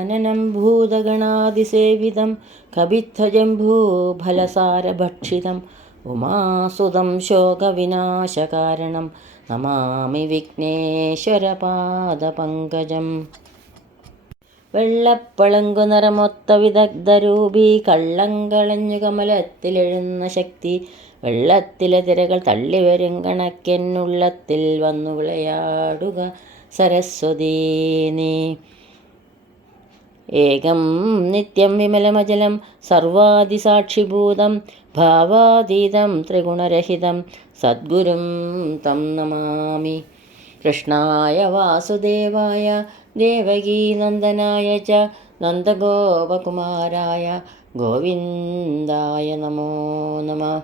കാനനം ഭൂതഗണാതിസേവിതം കവിത്ഥജംഭൂഫലസാരഭക്ഷിതം ഉമാസുതം ശോകവിനാശകാരണം നമാമി വിഘ്നേശ്വരപാദപങ്കജം. വെള്ളപ്പളങ്കു നിറമൊത്ത വിദഗ്ധരൂപി കള്ളങ്കളഞ്ഞു കമലത്തിലെഴുന്ന ശക്തി വെള്ളത്തിലെ തിരകൾ തള്ളിവരും കണക്കെന്നുള്ളത്തിൽ വന്നു വിളയാടുക സരസ്വതീ നീ. ഏകം നിത്യം വിമലമജലം സർവാദിസാക്ഷിഭൂതം ഭാവാതീതം ത്രിഗുണരഹിതം സദ്ഗുരും തം നമാമി. കൃഷ്ണായ വാസുദേവായ ദേവകീനന്ദനായ ച നന്ദഗോപകുമാരായ ഗോവിന്ദായ നമോ നമഃ.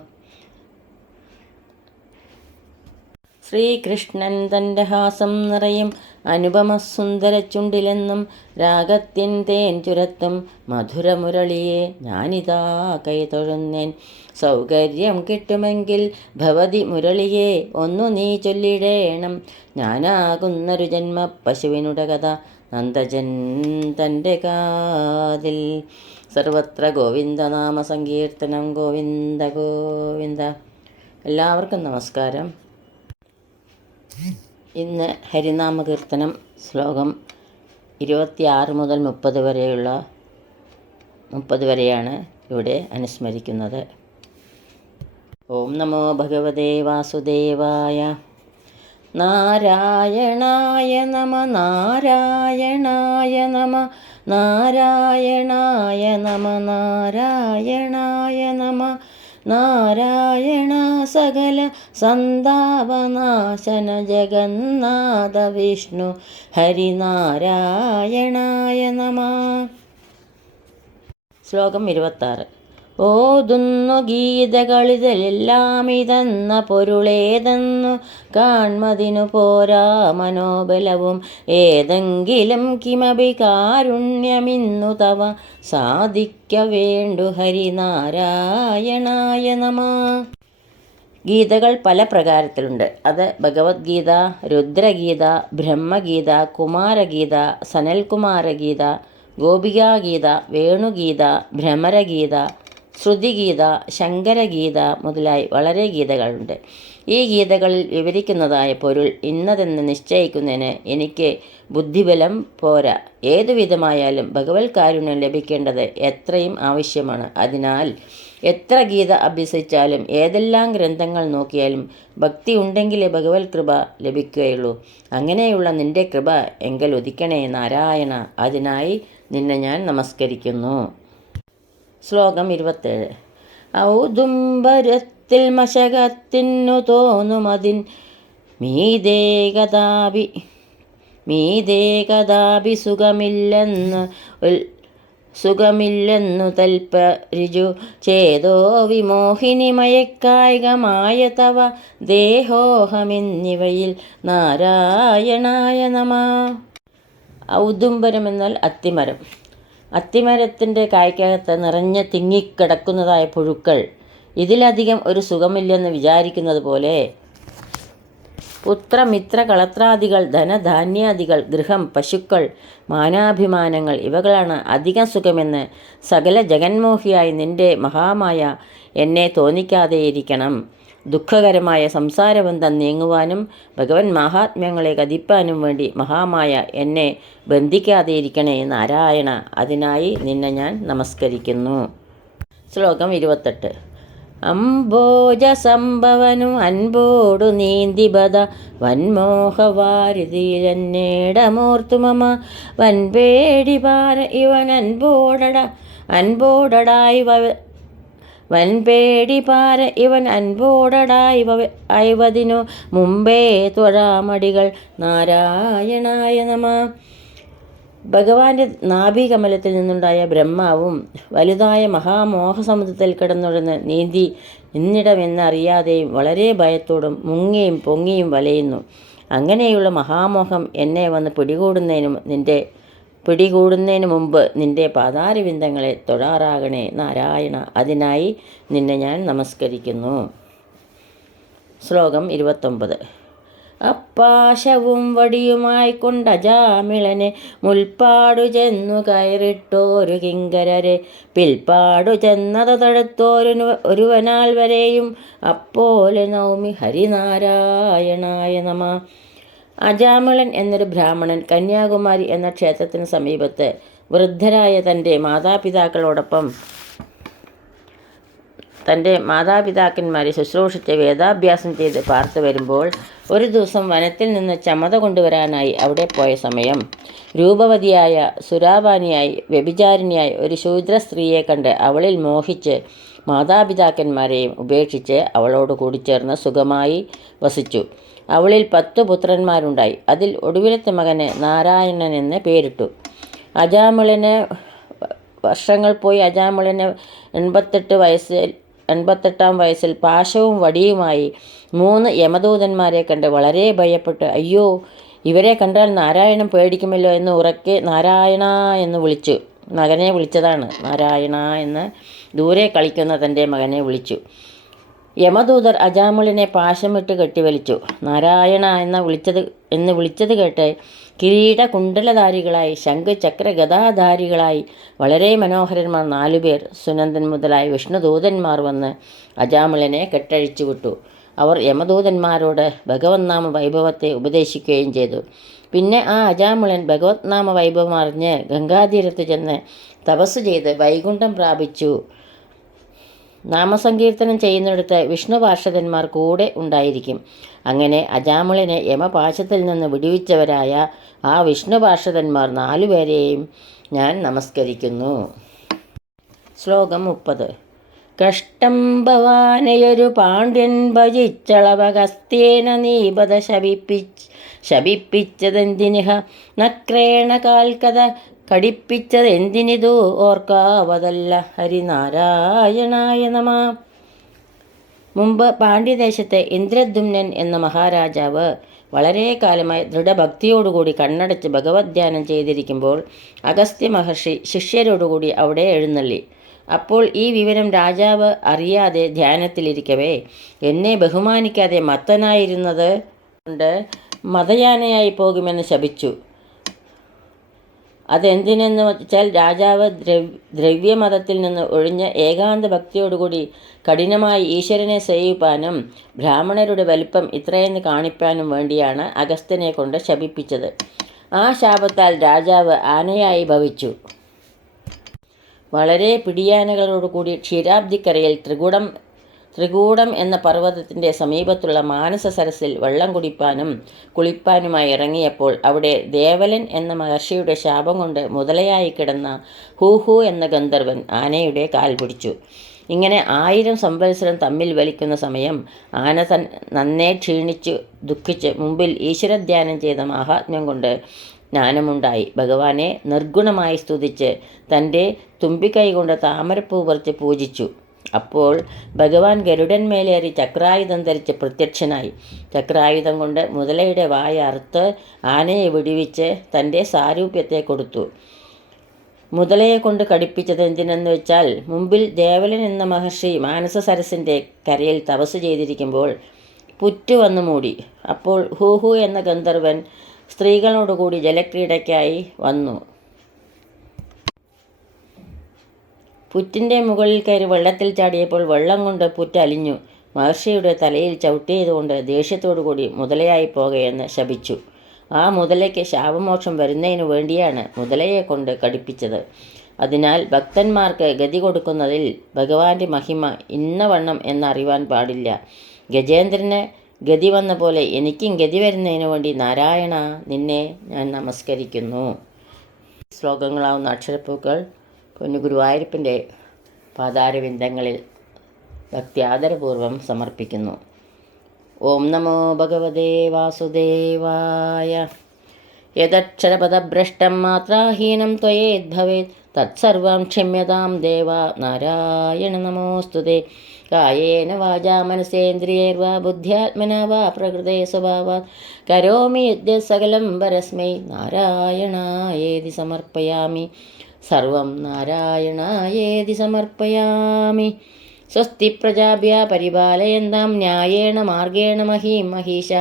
ശ്രീകൃഷ്ണൻ തൻ്റെ ഹാസം നിറയും അനുപമസുന്ദര ചുണ്ടിലെന്നും രാഗത്തിൻ തേൻ ചുരത്തും മധുരമുരളിയെ ഞാനിതാ കൈതൊഴുന്നേൻ. സൗകര്യം കിട്ടുമെങ്കിൽ ഭവതി മുരളിയെ ഒന്നു നീ ചൊല്ലിടേണം. ഞാനാകുന്നൊരു ജന്മ പശുവിനുടെ കഥ നന്ദജൻ തൻ്റെ കാതിൽ. സർവത്ര ഗോവിന്ദനാമ സങ്കീർത്തനം. ഗോവിന്ദ ഗോവിന്ദ. എല്ലാവർക്കും നമസ്കാരം. ഇന്ന് ഹരിനാമ കീർത്തനം ശ്ലോകം 26 മുതൽ 30 വരെയാണ് ഇവിടെ അനുസ്മരിക്കുന്നത്. ഓം നമോ ഭഗവതേ വാസുദേവായ. നാരായണായ നമ നാരായണായ നമ നാരായണായ നമ നാരായണായ നമ നാരായണ സകല സന്താപനാശന ജഗന്നാഥ വിഷ്ണു ഹരിനാരായണായ നമ. ശ്ലോകം 26. ഓതുന്നു ഗീതകളിതെല്ലാം ഇതെന്ന പൊരുളേതെന്നു കാൺമതിനു പോരാ മനോബലവും ഏതെങ്കിലും കിമപി കാരുണ്യമിന്നു തവ സാധിക്ക വേണ്ടു ഹരിനാരായണായ നമ. ഗീതകൾ പല പ്രകാരത്തിലുണ്ട്. അത് ഭഗവത്ഗീത, രുദ്രഗീത, ബ്രഹ്മഗീത, കുമാരഗീത, സനൽകുമാരഗീത, ഗോപികാഗീത, വേണുഗീത, ഭ്രമരഗീത, ശ്രുതിഗീത, ശങ്കരഗീത മുതലായി വളരെ ഗീതകളുണ്ട്. ഈ ഗീതകളിൽ വിവരിക്കുന്നതായ പൊരുൾ ഇന്നതെന്ന് നിശ്ചയിക്കുന്നതിന് എനിക്ക് ബുദ്ധിബലം പോരാ. ഏതുവിധമായാലും ഭഗവത് കാരുണ്യം ലഭിക്കേണ്ടത് എത്രയും ആവശ്യമാണ്. അതിനാൽ എത്ര ഗീത അഭ്യസിച്ചാലും ഏതെല്ലാം ഗ്രന്ഥങ്ങൾ നോക്കിയാലും ഭക്തി ഉണ്ടെങ്കിലേ ഭഗവത് കൃപ ലഭിക്കുകയുള്ളൂ. അങ്ങനെയുള്ള നിന്റെ കൃപ എങ്കിൽ ഉദിക്കണേ നാരായണ. അതിനായി നിന്നെ ഞാൻ നമസ്കരിക്കുന്നു. ശ്ലോകം 27. ഔദുംബരത്തിൽ മശകത്തിനു തോന്നുമതിൻ മീതേ കഥാപി സുഖമില്ലെന്നു തൽപരിജു ചേതോ വിമോഹിനി മയക്കായികമായ തവ ദേഹോഹമെന്നിവയിൽ നാരായണായ നമ. ഔദുംബരം എന്നാൽ അത്തിമരം. അത്തിമരത്തിൻ്റെ കായ്ക്കകത്ത് നിറഞ്ഞ് തിങ്ങിക്കിടക്കുന്നതായ പുഴുക്കൾ. ഇതിലധികം ഒരു സുഖമില്ലെന്ന് വിചാരിക്കുന്നത് പോലെ പുത്രമിത്ര കളത്രാദികൾ, ധനധാന്യാദികൾ, ഗൃഹം, പശുക്കൾ, മാനാഭിമാനങ്ങൾ ഇവകളാണ് അധികം സുഖമെന്ന് സകല ജഗന്മോഹിയായി നിന്റെ മഹാമായ എന്നെ തോന്നിക്കാതെയിരിക്കണം. ദുഃഖകരമായ സംസാരബന്ധം നീങ്ങുവാനും ഭഗവൻ മഹാത്മ്യങ്ങളെ കഥിപ്പാനും വേണ്ടി മഹാമായ എന്നെ ബന്ധിക്കാതെയിരിക്കണേ നാരായണ. അതിനായി നിന്നെ ഞാൻ നമസ്കരിക്കുന്നു. ശ്ലോകം 28. അംബോജ സംഭവനും അൻപോടു നീന്തിബത വൻമോഹവാരിതിയിലെന്നേടമോർത്തു മമ വൻപേടി പാര ഇവൻ അൻപോടടായി അയവതിനു മുമ്പേ ത്വഴാമടികൾ നാരായണായ നമ. ഭഗവാന്റെ നാഭികമലത്തിൽ നിന്നുണ്ടായ ബ്രഹ്മാവും വലുതായ മഹാമോഹസമുദ്രത്തിൽ കിടന്നുടന്ന് നീന്തി ഇന്നിടമെന്നറിയാതെയും വളരെ ഭയത്തോടും മുങ്ങിയും പൊങ്ങിയും വലയുന്നു. അങ്ങനെയുള്ള മഹാമോഹം എന്നെ വന്ന് പിടികൂടുന്നതിന് മുമ്പ് നിന്റെ പാതാരവിന്ദങ്ങളെ തൊഴാറാകണേ നാരായണ. അതിനായി നിന്നെ ഞാൻ നമസ്കരിക്കുന്നു. ശ്ലോകം 29. അപ്പാശവും വടിയുമായി കൊണ്ടജാമിളനെ മുൽപ്പാടു ചെന്നു കയറിട്ടോരു കിങ്കരരെ പിൽപ്പാടു ചെന്നത് ഒരുവനാൽ വരെയും അപ്പോലെ നൗമി ഹരിനാരായണായ നമ. അജാമിളൻ എന്നൊരു ബ്രാഹ്മണൻ കന്യാകുമാരി എന്ന ക്ഷേത്രത്തിന് സമീപത്ത് വൃദ്ധരായ തൻ്റെ മാതാപിതാക്കന്മാരെ ശുശ്രൂഷിച്ച് വേദാഭ്യാസം ചെയ്ത് പാർത്തു വരുമ്പോൾ ഒരു ദിവസം വനത്തിൽ നിന്ന് ചമത കൊണ്ടുവരാനായി അവിടെ പോയ സമയം രൂപവതിയായ സുരാപാനിയായി വ്യഭിചാരിണിയായി ഒരു ശൂദ്ര സ്ത്രീയെ കണ്ട് അവളിൽ മോഹിച്ച് മാതാപിതാക്കന്മാരെയും ഉപേക്ഷിച്ച് അവളോട് കൂടിച്ചേർന്ന് സുഖമായി വസിച്ചു. അവളിൽ 10 പുത്രന്മാരുണ്ടായി. അതിൽ ഒടുവിലത്തെ മകന് നാരായണൻ എന്ന് പേരിട്ടു. വർഷങ്ങൾ പോയി അജാമിളന് 88-ാം വയസ്സിൽ പാശവും വടിയുമായി 3 യമദൂതന്മാരെ കണ്ട് വളരെ ഭയപ്പെട്ട്, അയ്യോ, ഇവരെ കണ്ടാൽ നാരായണൻ പേടിക്കുമല്ലോ എന്ന് ഉറക്കെ നാരായണ എന്ന് വിളിച്ചു. മകനെ വിളിച്ചതാണ്. നാരായണ എന്ന് ദൂരെ കളിക്കുന്ന തൻ്റെ മകനെ വിളിച്ചു. യമദൂതർ അജാമിളനെ പാശമിട്ട് കെട്ടിവലിച്ചു. നാരായണ എന്ന് വിളിച്ചത് കേട്ട് കിരീട കുണ്ടലധാരികളായി ശംഖ് ചക്ര ഗദാധാരികളായി വളരെ മനോഹരന്മാർ 4 പേർ സുനന്ദൻ മുതലായ വിഷ്ണുദൂതന്മാർ വന്ന് അജാമിളനെ കെട്ടഴിച്ചു വിട്ടു. അവർ യമദൂതന്മാരോട് ഭഗവത്നാമ വൈഭവത്തെ ഉപദേശിക്കുകയും ചെയ്തു. പിന്നെ ആ അജാമിളൻ ഭഗവത്നാമ വൈഭവം അറിഞ്ഞ് ഗംഗാതീരത്ത് ചെന്ന് തപസ് ചെയ്ത് വൈകുണ്ഠം പ്രാപിച്ചു. നാമസങ്കീർത്തനം ചെയ്യുന്നിടത്ത് വിഷ്ണു പാർഷദന്മാർ കൂടെ ഉണ്ടായിരിക്കും. അങ്ങനെ അജാമിളനെ യമപാശത്തിൽ നിന്ന് വിടുവിച്ചവരായ ആ വിഷ്ണു പാർഷദന്മാർ 4 പേരെയും ഞാൻ നമസ്കരിക്കുന്നു. ശ്ലോകം 30. കഷ്ടം ഭവാനയൊരു പാണ്ഡ്യൻ ഭജിച്ചളവകസ്ത്യേന നീപത ശപിപ്പിച്ചതെന്തിനിഹ നക്രേണ കാൽക്കഥ കടിപ്പിച്ചതെന്തിനിതു ഓർക്കാവതല്ല ഹരിനാരായണായ നമ. മുമ്പ് പാണ്ഡ്യദേശത്തെ ഇന്ദ്രദ്യുമ്നൻ എന്ന മഹാരാജാവ് വളരെ കാലമായി ദൃഢഭക്തിയോടുകൂടി കണ്ണടച്ച് ഭഗവദ്ധ്യാനം ചെയ്തിരിക്കുമ്പോൾ അഗസ്ത്യ മഹർഷി ശിഷ്യരോടുകൂടി അവിടെ എഴുന്നള്ളി. അപ്പോൾ ഈ വിവരം രാജാവ് അറിയാതെ ധ്യാനത്തിലിരിക്കവേ എന്നെ ബഹുമാനിക്കാതെ മത്തനായിരുന്നത് കൊണ്ട് മതയാനയായി പോകുമെന്ന് ശപിച്ചു. അതെന്തിനെന്ന് വെച്ചാൽ രാജാവ് ദ്രവ്യമതത്തിൽ നിന്ന് ഒഴിഞ്ഞ് ഏകാന്ത ഭക്തിയോടുകൂടി കഠിനമായി ഈശ്വരനെ സേവിപ്പാനും ബ്രാഹ്മണരുടെ വലിപ്പം ഇത്രയെന്ന് കാണിപ്പാനും വേണ്ടിയാണ് അഗസ്ത്യനെ കൊണ്ട് ശപിപ്പിച്ചത്. ആ ശാപത്താൽ രാജാവ് ആനയായി ഭവിച്ചു. വളരെ പിടിയാനകളോടുകൂടി ക്ഷീരാബ്ദിക്കരയിൽ ത്രികൂടം എന്ന പർവ്വതത്തിൻ്റെ സമീപത്തുള്ള മാനസ സരസിൽ വെള്ളം കുളിപ്പാനുമായി ഇറങ്ങിയപ്പോൾ അവിടെ ദേവലൻ എന്ന മഹർഷിയുടെ ശാപം കൊണ്ട് മുതലയായി കിടന്ന ഹൂഹു എന്ന ഗന്ധർവൻ ആനയുടെ കാൽ പിടിച്ചു. ഇങ്ങനെ 1000 സംവത്സരം തമ്മിൽ വലിക്കുന്ന സമയം ആന നന്നേ ക്ഷീണിച്ചു ദുഃഖിച്ച് മുമ്പിൽ ഈശ്വരധ്യാനം ചെയ്ത മാഹാത്മ്യം കൊണ്ട് ജ്ഞാനമുണ്ടായി ഭഗവാനെ നിർഗുണമായി സ്തുതിച്ച് തൻ്റെ തുമ്പിക്കൈ കൊണ്ട് താമരപ്പൂ പറിച്ച് പൂജിച്ചു. അപ്പോൾ ഭഗവാൻ ഗരുഡന്മേലേറി ചക്രായുധം ധരിച്ച് പ്രത്യക്ഷനായി. ചക്രായുധം കൊണ്ട് മുതലയുടെ വായ അറുത്ത് ആനയെ വിടുവിച്ച് തൻ്റെ സാരൂപ്യത്തെ കൊടുത്തു. മുതലയെ കൊണ്ട് കടിപ്പിച്ചത് എന്തിനെന്ന് വെച്ചാൽ മുമ്പിൽ ദേവലൻ എന്ന മഹർഷി മാനസ സരസിൻ്റെ കരയിൽ തപസ് ചെയ്തിരിക്കുമ്പോൾ പുറ്റു വന്നു മൂടി. അപ്പോൾ ഹൂഹു എന്ന ഗന്ധർവൻ സ്ത്രീകളോടുകൂടി ജലക്രീഡയ്ക്കായി വന്നു. പുറ്റിൻ്റെ മുകളിൽ കയറി വെള്ളത്തിൽ ചാടിയപ്പോൾ വെള്ളം കൊണ്ട് പുറ്റ് അലിഞ്ഞു. മഹർഷിയുടെ തലയിൽ ചവിട്ടിയതുകൊണ്ട് ദേഷ്യത്തോടുകൂടി മുതലയായി പോകയെന്ന് ശപിച്ചു. ആ മുതലയ്ക്ക് ശാപമോക്ഷം വരുന്നതിനു വേണ്ടിയാണ് മുതലയെ കൊണ്ട് കടിപ്പിച്ചത്. അതിനാൽ ഭക്തന്മാർക്ക് ഗതി കൊടുക്കുന്നതിൽ ഭഗവാന്റെ മഹിമ ഇന്നവണ്ണം എന്നറിയുവാൻ പാടില്ല. ഗജേന്ദ്രന് ഗതി വന്ന പോലെ എനിക്കും ഗതി വരുന്നതിനു വേണ്ടി നാരായണ നിന്നെ ഞാൻ നമസ്കരിക്കുന്നു. ശ്ലോകങ്ങളാവുന്ന അക്ഷരപ്പൂക്കൾ പൊന്നു ഗുരുവായൂരപ്പൻ്റെ പാതാരവിന്ദങ്ങളിൽ ഭക്ത്യാദരപൂർവം സമർപ്പിക്കുന്നു. ഓം നമോ ഭഗവതേ വാസുദേവായ. യദക്ഷരപദഭ്രഷ്ടം മാത്രാഹീനം ത്വയേദ്ഭവേത് തത്സർവം ക്ഷമ്യതാം ദേവ നാരായണ നമോസ്തുതേ. കായേന വാചാ മനസേന്ദ്രിയൈർവാ ബുദ്ധ്യാത്മനാ വാ പ്രകൃതേ സ്വഭാവാത് കരോമി യദ്യത് സകലം പരസ്മൈ നാരായണായേതി സമർപ്പയാമി. സർവം നാരായണായേതി സമർപ്പയാമി. സ്വസ്തി പ്രജാഭ്യ പരിപാലയന്താം ന്യായേണ മാർഗേണ മഹീം മഹീശ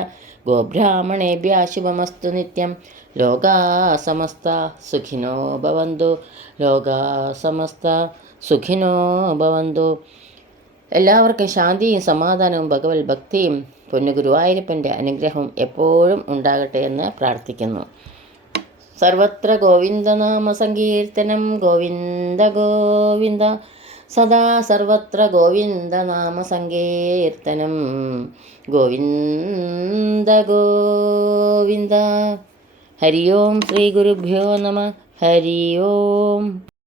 ഗോബ്രാഹ്മണേഭ്യഃ ശുഭമസ്തു നിത്യം. ലോകാ സമസ്ത സുഖിനോ ഭവന്തു. ലോകാ സമസ്ത സുഖിനോ ഭവന്തു. എല്ലാവർക്കും ശാന്തിയും സമാധാനവും ഭഗവത് ഭക്തിയും പൊന്നു ഗുരുവായൂരപ്പൻ്റെ അനുഗ്രഹവും എപ്പോഴും ഉണ്ടാകട്ടെ എന്ന് പ്രാർത്ഥിക്കുന്നു. സർവത്ര ഗോവിന്ദനാമ സങ്കീർത്തനം. ഗോവിന്ദ ഗോവിന്ദ സദാ സർവത്ര ഗോവിന്ദനാമ സങ്കീർത്തനം. ഗോവിന്ദ ഗോവിന്ദ. ഹരി ഓം. ശ്രീ ഗുരുഭ്യോ നമഃ. ഹരി ഓം.